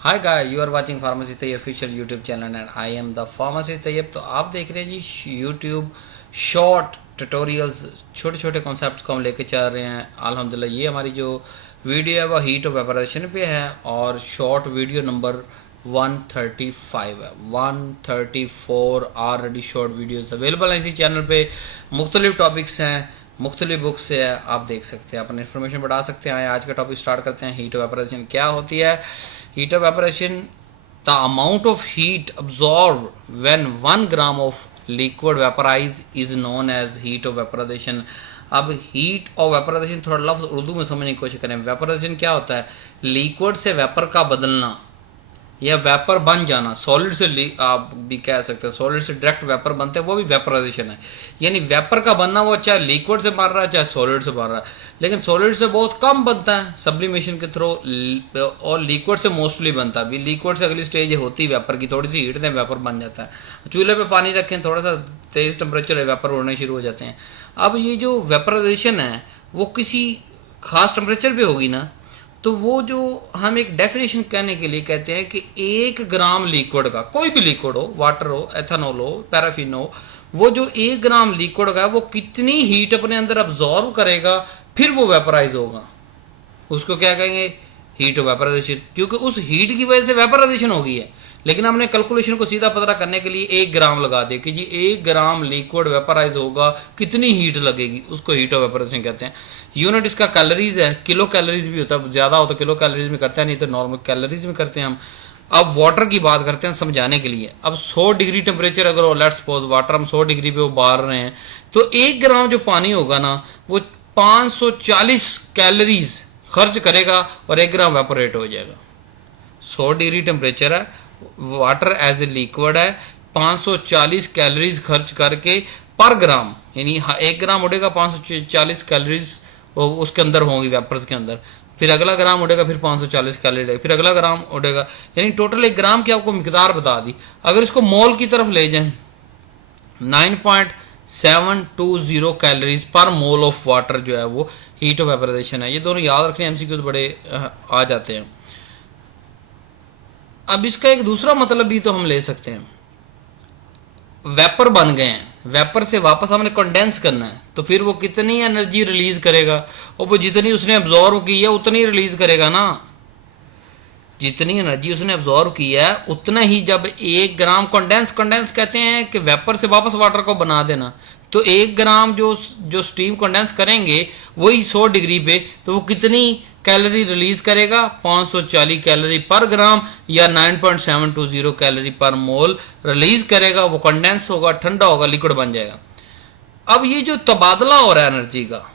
Hi guy, you are watching pharmacy Tayyab official YouTube channel and I am the pharmacist Tayyab. तो आप देख रहे हैं जी यूट्यूब शॉर्ट ट्यूटोरियल्स, छोटे छोटे कॉन्सेप्ट्स को हम लेके चल रहे हैं। अल्हम्दुलिल्लाह ये हमारी जो वीडियो है वह हीट ऑफ वेपराइजेशन पे है और शॉर्ट वीडियो नंबर 135 है। 134 ऑलरेडी शॉर्ट वीडियोस अवेलेबल हैं इसी चैनल पे। मुख्तलिफ टॉपिक्स हैं, मुख्तलिफ बुक्स से है, आप देख सकते हैं, अपनी इन्फॉर्मेशन बढ़ा सकते हैं। आज का टॉपिक स्टार्ट करते हैं। हीट ऑफ वेपराइजेशन क्या होती है? Heat of evaporation, the amount of heat absorbed when 1 gram of liquid vaporize is known as heat of vaporization। अब हीट ऑफ वेपराइजेशन थोड़ा लफ्ज उर्दू में समझने की कोशिश करें। वेपराइजेशन क्या होता है? लिक्विड से वेपर का बदलना या वेपर बन जाना। सॉलिड से आप भी कह सकते हैं, सॉलिड से डायरेक्ट वेपर बनते हैं, वो भी वेपराइजेशन है। यानी वेपर का बनना वो चाहे लिक्विड से बन रहा है चाहे सॉलिड से बन रहा है, लेकिन सॉलिड से बहुत कम बनता है सब्लिमेशन के थ्रू और लिक्विड से मोस्टली बनता है। अभी लिक्विड से अगली स्टेज होती है वेपर की, थोड़ी सी हीट दें वेपर बन जाता है। चूल्हे पे पानी रखें, थोड़ा सा तेज टेम्परेचर है, वेपर उड़ने शुरू हो जाते हैं। अब ये जो वेपराइजेशन है वो किसी खास टेम्परेचर पे होगी ना, तो वो जो हम एक डेफिनेशन कहने के लिए कहते हैं कि 1 ग्राम लिक्विड का, कोई भी लिक्विड हो, वाटर हो, एथेनॉल हो, पैराफिन हो, वो जो 1 ग्राम लिक्विड का वो कितनी हीट अपने अंदर अब्जॉर्व करेगा फिर वो वेपराइज होगा, उसको क्या कहेंगे? Heat of vaporisation. क्योंकि उस हीट की वजह से वेपराइजेशन हो गई है। लेकिन हमने कैलकुलेशन को सीधा पता करने के लिए 1 ग्राम लगा दिया कि जी 1 ग्राम लिक्विड वेपराइज होगा, कितनी हीट लगेगी, उसको हीट ऑफ वेपराइजेशन कहते हैं। यूनिट इसका कैलोरीज है, किलो कैलोरीज भी होता है, ज्यादा हो तो किलो कैलोरीज में करते हैं, नहीं तो नॉर्मल कैलोरीज में करते हैं हम। अब वाटर की बात करते हैं समझाने के लिए। अब 100 डिग्री टेम्परेचर अगर हो, लेट्स सपोज वाटर हम 100 डिग्री पे उबाल रहे हैं, तो 1 ग्राम जो पानी होगा ना वो 540 कैलोरीज खर्च करेगा और 1 ग्राम वेपोरेट हो जाएगा। 100 डिग्री टेम्परेचर है, वाटर एज ए लिक्विड है, 540 कैलोरीज खर्च करके पर ग्राम, यानी 1 ग्राम उड़ेगा 540 कैलोरीज उसके अंदर होंगी वेपर्स के अंदर। फिर अगला ग्राम उड़ेगा, फिर 540 कैलोरी, फिर अगला ग्राम उड़ेगा, यानी टोटल 1 ग्राम की आपको मिकदार बता दी। अगर इसको मोल की तरफ ले जाएं, 9.720 कैलोरीज पर मोल ऑफ वाटर जो है वो हीट ऑफ वेपराइजेशन है। ये दोनों याद रखने, एमसीक्यूज बड़े आ जाते हैं। अब इसका एक दूसरा मतलब भी तो हम ले सकते हैं। वेपर बन गए हैं, वेपर से वापस हमने कंडेंस करना है, तो फिर वो कितनी एनर्जी रिलीज करेगा? और वो जितनी उसने अब्जॉर्व की है उतनी रिलीज करेगा ना। जितनी एनर्जी उसने अब्जॉर्व की है उतना ही, जब 1 ग्राम कंडेंस कहते हैं कि वेपर से वापस वाटर को बना देना, तो 1 ग्राम जो स्टीम कंडेंस करेंगे वही 100 डिग्री पे, तो वो कितनी कैलोरी रिलीज करेगा? 540 कैलोरी पर ग्राम या 9.720 कैलोरी पर मोल रिलीज करेगा। वो कंडेंस होगा, ठंडा होगा, लिक्विड बन जाएगा। अब ये जो तबादला हो रहा है एनर्जी का,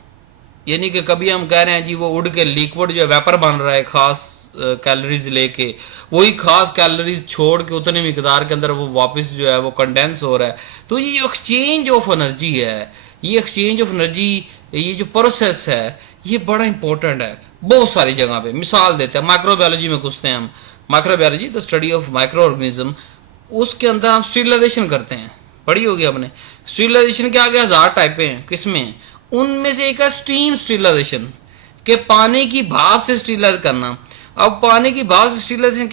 यानी कि कभी हम कह रहे हैं जी वो उड़ के लिक्विड जो वेपर बन रहा है खास कैलोरीज लेके, वही खास कैलोरीज छोड़ के उतने मिकदार के अंदर वो वापस जो है वो कंडेंस हो रहा है। तो ये जो एक्सचेंज ऑफ एनर्जी है, ये एक्सचेंज ऑफ एनर्जी, ये जो प्रोसेस है, ये बड़ा इंपॉर्टेंट है बहुत सारी जगह पे। मिसाल देते हैं, माइक्रोबायोलॉजी में घुसते हैं हम। Microbiology the study of micro organism, उसके अंदर हम स्टीरिलाइजेशन करते हैं, पढ़ी होगी आपने। स्टीरिलाइजेशन के आगे 1000 टाइपें हैं, किसमें? उनमें से एक है स्टीम स्टीरिलाइजेशन, के पानी की भाप से स्टीरिलाइज करना। अब पानी की भाप से स्टीरिलाइजेशन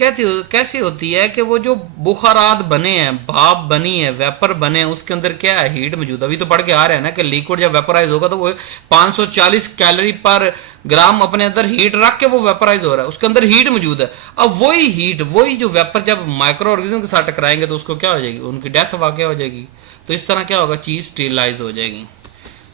कैसे होती है कि वो जो बुखारात बने हैं, भाप बनी है, वेपर बने हैं, उसके अंदर क्या है? हीट मौजूद। अभी तो पढ़ के आ रहे हैं ना कि लिक्विड जब वेपराइज होगा तो वो 540 कैलोरी पर ग्राम अपने अंदर हीट रख के वो वेपराइज हो रहा है, उसके अंदर हीट मौजूद है। अब वही हीट, वही जो वेपर जब माइक्रो ऑर्गेनिज्म के साथ टकराएंगे तो उसको क्या हो जाएगी? उनकी डेथ वाकई हो जाएगी। तो इस तरह क्या होगा? चीज स्टीरिलाइज हो जाएगी।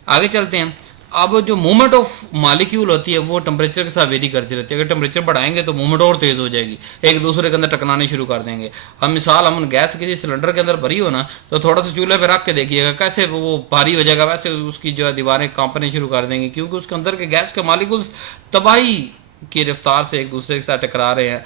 आगे चलते हैं। अब जो मूवमेंट ऑफ मॉलिक्यूल होती है वो टेम्परेचर के साथ वेरी करती रहती है। अगर टेम्परेचर बढ़ाएंगे तो मूवमेंट और तेज हो जाएगी, एक दूसरे के अंदर टकराने शुरू कर देंगे। हम मिसाल, हम गैस किसी सिलेंडर के अंदर भरी हो ना, तो थोड़ा सा चूल्हे पे रख के देखिएगा कैसे वो भारी हो जाएगा, वैसे उसकी जो है दीवारें कांपने शुरू कर देंगी, क्योंकि उसके अंदर के गैस के मॉलिक्यूल्स तबाही की रफ्तार से एक दूसरे के साथ टकरा रहे हैं।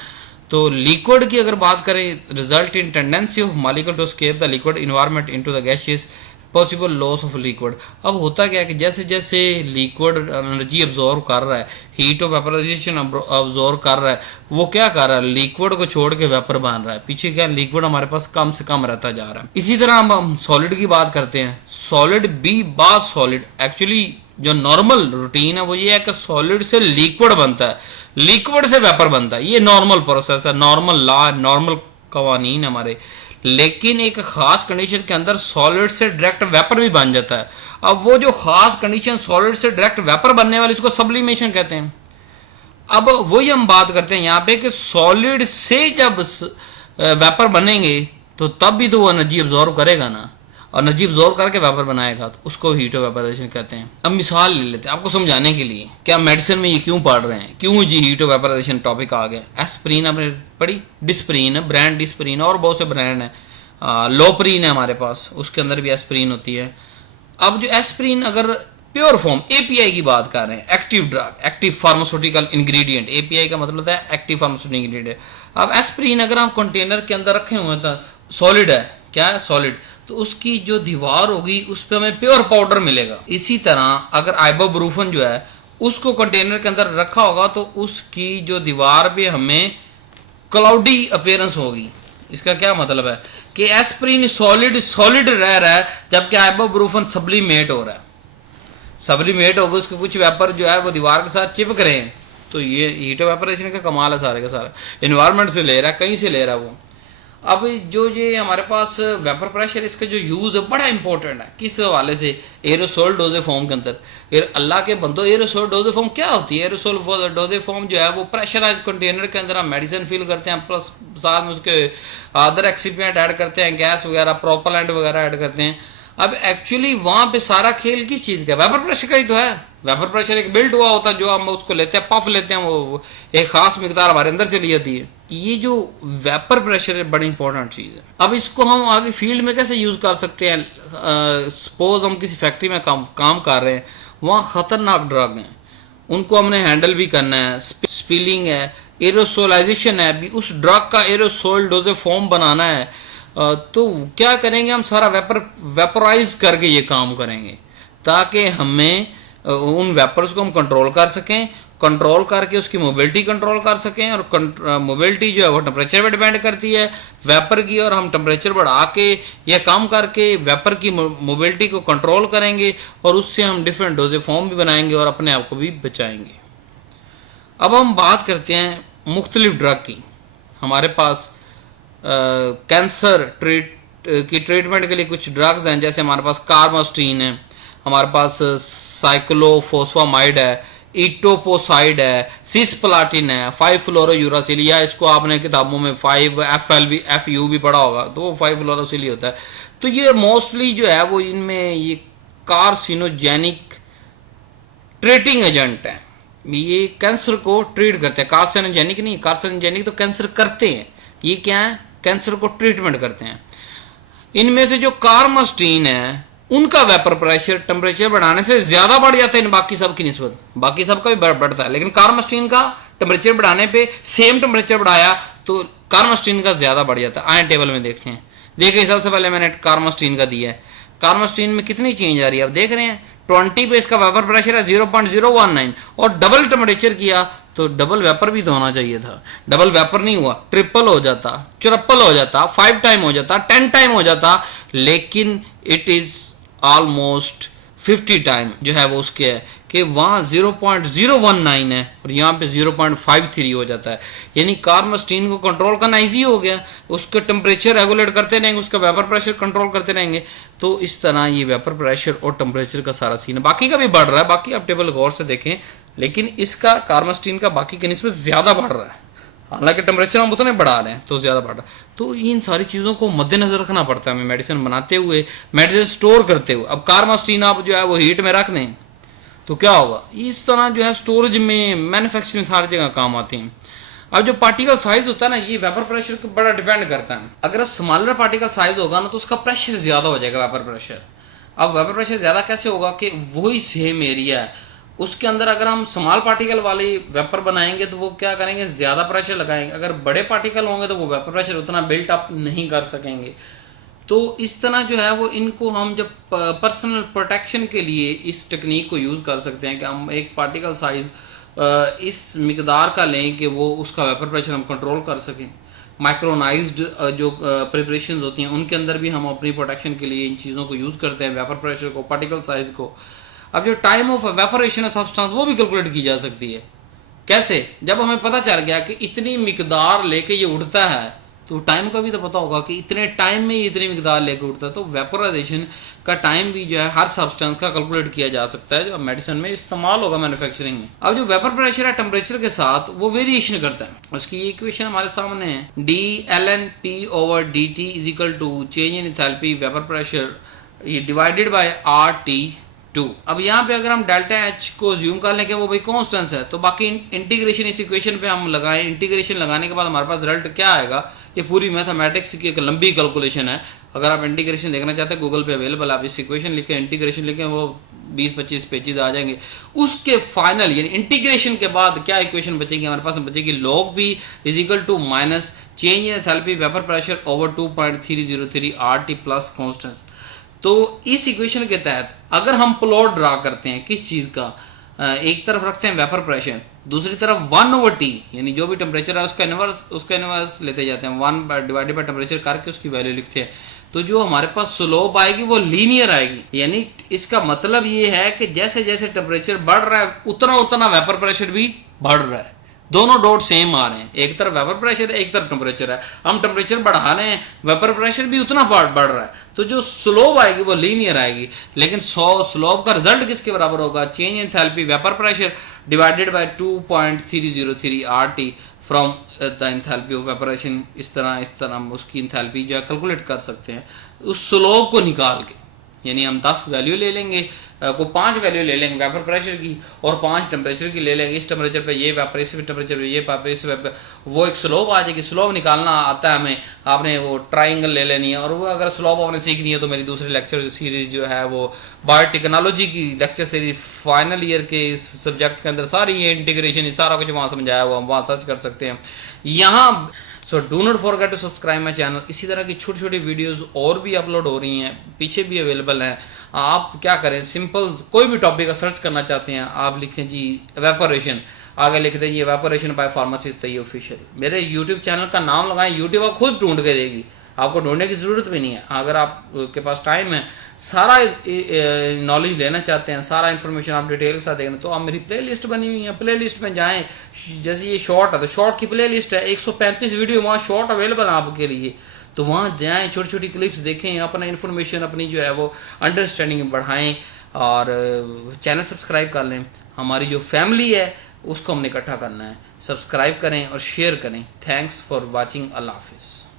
तो लिक्विड की अगर बात करें, result in tendency of molecule to escape the liquid environment into the gaseous possible loss of liquid. अब होता क्या है कि जैसे जैसे लिक्विड एनर्जी अब्जॉर्व कर रहा है, हीट ऑफ वेपराइजेशन अब्जॉर्व कर रहा है, वो क्या कर रहा है? लिक्विड को छोड़ के वेपर बन रहा है। पीछे क्या, लिक्विड हमारे पास कम से कम रहता जा रहा है। इसी तरह हम सॉलिड की बात करते हैं। सॉलिड बी बास सॉलिड, एक्चुअली जो नॉर्मल रूटीन है वो ये है कि सॉलिड से लिक्विड बनता है, लिक्विड से वेपर बनता है। ये नॉर्मल प्रोसेस है, नॉर्मल लॉ, नॉर्मल कवानीन हमारे। लेकिन एक खास कंडीशन के अंदर सॉलिड से डायरेक्ट वेपर भी बन जाता है। अब वो जो खास कंडीशन सॉलिड से डायरेक्ट वेपर बनने वाली, इसको सब्लिमेशन कहते हैं। अब वही हम बात करते हैं यहाँ पे कि सॉलिड से जब वेपर बनेंगे तो तब भी तो वो एनर्जी अब्जॉर्व करेगा ना, और एनर्जी अब्जॉर्व करके वेपर बनाएगा, तो उसको हीट ऑफ वेपराइजेशन कहते हैं। अब मिसाल ले लेते हैं आपको समझाने के लिए कि आप मेडिसिन में ये क्यों पढ़ रहे हैं, क्यों जी हीट ऑफ वेपराइजेशन टॉपिक आ गया। एस्प्रीन आपने पढ़ी, डिस्प्रीन है, ब्रांड डिस्प्रीन, और बहुत से ब्रांड है, लोप्रीन है हमारे पास, उसके अंदर भी एस्प्रीन होती है। अब जो एस्प्रीन अगर प्योर फॉर्म एपीआई की बात कर रहे हैं, active drug, active pharmaceutical ingredient, API का मतलब होता है एक्टिव फार्मास्यूटिकल इंग्रेडिएंट। अब एस्प्रीन अगर हम कंटेनर के अंदर रखे हुए हैं, सॉलिड है, क्या है सॉलिड, तो उसकी जो दीवार होगी उस पर हमें प्योर पाउडर मिलेगा। इसी तरह अगर आइबोब्रूफन जो है उसको कंटेनर के अंदर रखा होगा तो उसकी जो दीवार पे हमें क्लाउडी अपीयरेंस होगी। इसका क्या मतलब है कि एस्प्रीन सॉलिड सॉलिड रह रहा है, जबकि आइबोब्रूफन सब्लिमेट हो रहा है। सब्लिमेट होगा, उसके कुछ वेपर जो है वो दीवार के साथ चिपक रहे हैं। तो ये हीट ऑफ वेपरेशन का कमाल है सारे का सारा, एनवायरनमेंट से ले रहा है, कहीं से ले रहा है वो। अब जो ये हमारे पास वेपर प्रेशर, इसका जो यूज़ है बड़ा इंपॉर्टेंट है। किस हवाले से, एरोसोल डोजे फॉर्म के अंदर। अल्लाह के बंदो, एरोसोल डोजे फॉर्म क्या होती है? एरोसोल डोजे फॉर्म जो है वो प्रेशराइज कंटेनर के अंदर हम मेडिसिन फिल करते हैं, प्लस साथ में उसके अदर एक्सिपिएंट ऐड करते हैं, गैस वगैरह, प्रोपेलेंट वगैरह ऐड करते हैं। अब एक्चुअली वहाँ पे सारा खेल किस चीज़ का? वेपर प्रेशर का ही तो है। वेपर प्रेशर एक बिल्ट हुआ होता है, जो हम उसको लेते हैं, पफ लेते हैं, वो एक खास मिकदार हमारे अंदर चली जाती है। ये जो वेपर प्रेशर है बड़ी इंपॉर्टेंट चीज़ है। अब इसको हम आगे फील्ड में कैसे यूज़ कर सकते हैं? सपोज हम किसी फैक्ट्री में काम कर रहे हैं, वहाँ ख़तरनाक ड्रग हैं, उनको हमने हैंडल भी करना है, स्पिलिंग है, एरोसोलाइजेशन है, भी उस ड्रग का एरोसोल डोजे फॉर्म बनाना है। तो क्या करेंगे हम? सारा वेपराइज करके ये काम करेंगे, ताकि हमें उन वेपर्स को हम कंट्रोल कर सकें, कंट्रोल करके उसकी मोबिलिटी कंट्रोल कर सकें। और मोबिलिटी जो है वो टेम्परेचर पे डिपेंड करती है वेपर की, और हम टेम्परेचर बढ़ा के या कम करके वेपर की मोबिलिटी को कंट्रोल करेंगे, और उससे हम डिफरेंट डोजे फॉर्म भी बनाएंगे और अपने आप को भी बचाएंगे। अब हम बात करते हैं मुख्तलिफ ड्रग की। हमारे पास कैंसर ट्रीटमेंट के लिए कुछ ड्रग्स हैं, जैसे हमारे पास कार्बास्टीन है, हमारे पास साइक्लोफोस्फामाइड है, इटोपोसाइड है, सिस्प्लाटिन है, 5-फ्लोरोयूरासिल, या इसको आपने किताबों में 5-FU भी पढ़ा होगा, तो वो 5-फ्लोरोसिल ही होता है। तो ये मोस्टली जो है वो इनमें ये कार्सिनोजेनिक ट्रीटिंग एजेंट है, ये कैंसर को ट्रीट करते हैं। कार्सिनोजेनिक नहीं, कार्सिनोजेनिक तो कैंसर करते हैं, ये क्या है? कैंसर को ट्रीटमेंट करते हैं। इनमें से जो कार्बास्टीन है उनका वेपर प्रेशर टेम्परेचर बढ़ाने से ज्यादा बढ़ जाता है इन बाकी सब की निस्बत। बाकी सब का भी बढ़ता है, लेकिन कार्बास्टीन का टेम्परेचर बढ़ाने पे सेम टेम्परेचर बढ़ाया तो कार्बास्टीन का ज्यादा बढ़ जाता है। आए टेबल में देखते हैं। देखिए सबसे पहले मैंने कार्बास्टीन का दिया है, कार्बास्टीन में कितनी चेंज आ रही है आप देख रहे हैं। 20 पे इसका वेपर प्रेशर है 0.019, और डबल टेम्परेचर किया तो डबल वेपर भी तो होना चाहिए था। डबल वेपर नहीं हुआ, ट्रिपल हो जाता, चौरप्पल हो जाता, 5 टाइम हो जाता, 10 टाइम हो जाता, लेकिन इट इज ऑलमोस्ट 50 टाइम जो है वो उसके है कि वहाँ 0.019 है और यहाँ पे 0.53 हो जाता है। यानी कार्बास्टीन को कंट्रोल करना इजी हो गया, उसका टेम्परेचर रेगुलेट करते रहेंगे, उसका वेपर प्रेशर कंट्रोल करते रहेंगे। तो इस तरह ये वेपर प्रेशर और टेम्परेचर का सारा सीन है। बाकी का भी बढ़ रहा है, बाकी आप टेबल गौर से देखें, लेकिन इसका कार्बास्टीन का बाकी के निस्बत ज़्यादा बढ़ रहा है। हालांकि टेम्परेचर हम उतने बढ़ा रहे हैं तो ज़्यादा बढ़ रहा है। तो इन सारी चीज़ों को मद्देनजर रखना पड़ता है हमें मेडिसिन बनाते हुए, मेडिसिन स्टोर करते हुए। अब कार्बास्टीन आप जो है वो हीट में रख दें तो क्या होगा? इस तरह जो है स्टोरेज में, मैन्युफैक्चरिंग सारी जगह काम आती हैं। अब जो पार्टिकल साइज होता है ना, ये वेपर प्रेशर को बड़ा डिपेंड करता है। अगर स्मॉलर पार्टिकल साइज होगा ना तो उसका प्रेशर ज़्यादा हो जाएगा, वेपर प्रेशर। अब वेपर प्रेशर ज़्यादा कैसे होगा कि वही सेम एरिया है, उसके अंदर अगर हम स्मॉल पार्टिकल वाली वेपर बनाएंगे तो वो क्या करेंगे? ज़्यादा प्रेशर लगाएंगे। अगर बड़े पार्टिकल होंगे तो वो वेपर प्रेशर उतना बिल्ट अप नहीं कर सकेंगे। तो इस तरह जो है वो इनको हम जब पर्सनल प्रोटेक्शन के लिए इस टेक्निक को यूज़ कर सकते हैं कि हम एक पार्टिकल साइज इस मिकदार का लें कि वो उसका वेपर प्रेशर हम कंट्रोल कर सकें। माइक्रोनाइज्ड जो प्रिपरेशंस होती हैं उनके अंदर भी हम अपनी प्रोटेक्शन के लिए इन चीज़ों को यूज़ करते हैं, वेपर प्रेशर को, पार्टिकल साइज को। अब जो time of evaporation of substance वो भी कैलकुलेट की जा सकती है। कैसे? जब हमें पता चल गया कि इतनी मिकदार लेके ये उड़ता है, तो टाइम का भी तो पता होगा कि इतने टाइम में इतनी मिकदार लेके उठता है, तो वेपोराइजेशन का टाइम भी जो है हर सब्सटेंस का कैलकुलेट किया जा सकता है, जो मेडिसिन में इस्तेमाल होगा, मैन्युफैक्चरिंग में। अब जो वेपर प्रेशर है टेम्परेचर के साथ वो वेरिएशन करता है, उसकी इक्वेशन हमारे सामने है, dlnp/dt is equal to change in enthalpy vapour pressure ये डिवाइडेड बाय RT2। अब यहाँ पे अगर हम डेल्टा एच को ज्यूम कर लें कि वो भाई कॉन्स्टेंस है, तो बाकी इंटीग्रेशन इस इक्वेशन पे हम लगाएं, इंटीग्रेशन लगाने के बाद हमारे पास रिजल्ट क्या आएगा, ये पूरी मैथमेटिक्स की एक लंबी कैलकुलेशन है। अगर आप इंटीग्रेशन देखना चाहते हैं गूगल पे अवेलेबल, आप इस इक्वेशन लिखें, इंटीग्रेशन लिखें, वो 20-25 पेजेस आ जाएंगे। उसके फाइनल यानी इंटीग्रेशन के बाद क्या इक्वेशन बचेगी हमारे पास, बचेगी log p is equal to minus change in enthalpy vapour pressure over 2.303 RT plus constants. तो इस इक्वेशन के तहत अगर हम प्लॉट ड्रा करते हैं किस चीज़ का, एक तरफ रखते हैं वेपर प्रेशर, दूसरी तरफ 1/T यानी जो भी टेम्परेचर है उसका इनवर्स लेते जाते हैं, 1 डिवाइडेड बाय टेम्परेचर करके उसकी वैल्यू लिखते हैं, तो जो हमारे पास स्लोप आएगी वो लीनियर आएगी। यानी इसका मतलब ये है कि जैसे जैसे टेम्परेचर बढ़ रहा है उतना उतना वेपर प्रेशर भी बढ़ रहा है, दोनों डॉट सेम आ रहे हैं, एक तरफ वेपर प्रेशर है एक तरफ टेम्परेचर है, हम टेम्परेचर बढ़ा रहे हैं वेपर प्रेशर भी उतना बढ़ रहा है, तो जो स्लोप आएगी वो लीनियर आएगी। लेकिन स्लोप का रिजल्ट किसके बराबर होगा, change in enthalpy vapour pressure divided by 2.303 RT from the enthalpy of वेपरेशन। इस तरह हम उसकी एंथैल्पी जो है कैलकुलेट कर सकते हैं उस स्लोप को निकाल के। यानी हम 10 वैल्यू ले लेंगे, को 5 वैल्यू ले लेंगे वेपर प्रेशर की और 5 टेम्परेचर की ले लेंगे, इस टेम्परेचर पे ये वेपर, इस टेम्परेचर पे ये वेपर, इस वेपर, वो एक स्लोप आ जाएगी। स्लोप निकालना आता है हमें, आपने वो ट्राइंगल ले लेनी है, और वो अगर स्लोप आपने सीखनी है तो मेरी दूसरी लेक्चर सीरीज जो है वो बायोटेक्नोलॉजी की लेक्चर सीरीज फाइनल ईयर के इस सब्जेक्ट के अंदर सारी ये इंटीग्रेशन सारा कुछ वहाँ समझाया हुआ, हम वहाँ सर्च कर सकते हैं यहाँ। So do not forget to subscribe my channel. इसी तरह की छोटी छोटी वीडियोस और भी अपलोड हो रही हैं, पीछे भी अवेलेबल हैं। आप क्या करें, सिंपल कोई भी टॉपिक का सर्च करना चाहते हैं, आप लिखें जी एवेपोरेशन, आगे लिख दीजिए evaporation by pharmacist Tayyab official. मेरे यूट्यूब चैनल का नाम लगाएं, यूट्यूब आप खुद ढूंढ के देगी, आपको ढूंढने की ज़रूरत भी नहीं है। अगर आपके पास टाइम है, सारा नॉलेज लेना चाहते हैं, सारा इन्फॉर्मेशन आप डिटेल के साथ देखना, तो आप मेरी प्लेलिस्ट बनी हुई है, प्लेलिस्ट में जाएं। जैसे ये शॉर्ट है तो शॉर्ट की प्लेलिस्ट है, 135 वीडियो वहाँ शॉर्ट अवेलेबल है आपके लिए, तो वहाँ जाएं, छोटी छोटी क्लिप्स देखें, अपना इन्फॉर्मेशन अपनी जो है वो अंडरस्टैंडिंग बढ़ाएं, और चैनल सब्सक्राइब कर लें। हमारी जो फैमिली है उसको हमने इकट्ठा करना है, सब्सक्राइब करें और शेयर करें। थैंक्स फॉर वॉचिंग, अल्लाह हाफिज़।